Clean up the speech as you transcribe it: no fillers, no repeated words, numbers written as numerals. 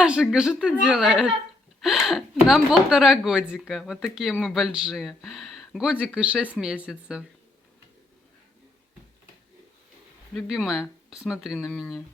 Машенька, что ты делаешь? Нам 1,5 годика. Вот такие мы большие. Годик и 6 месяцев. Любимая, посмотри на меня.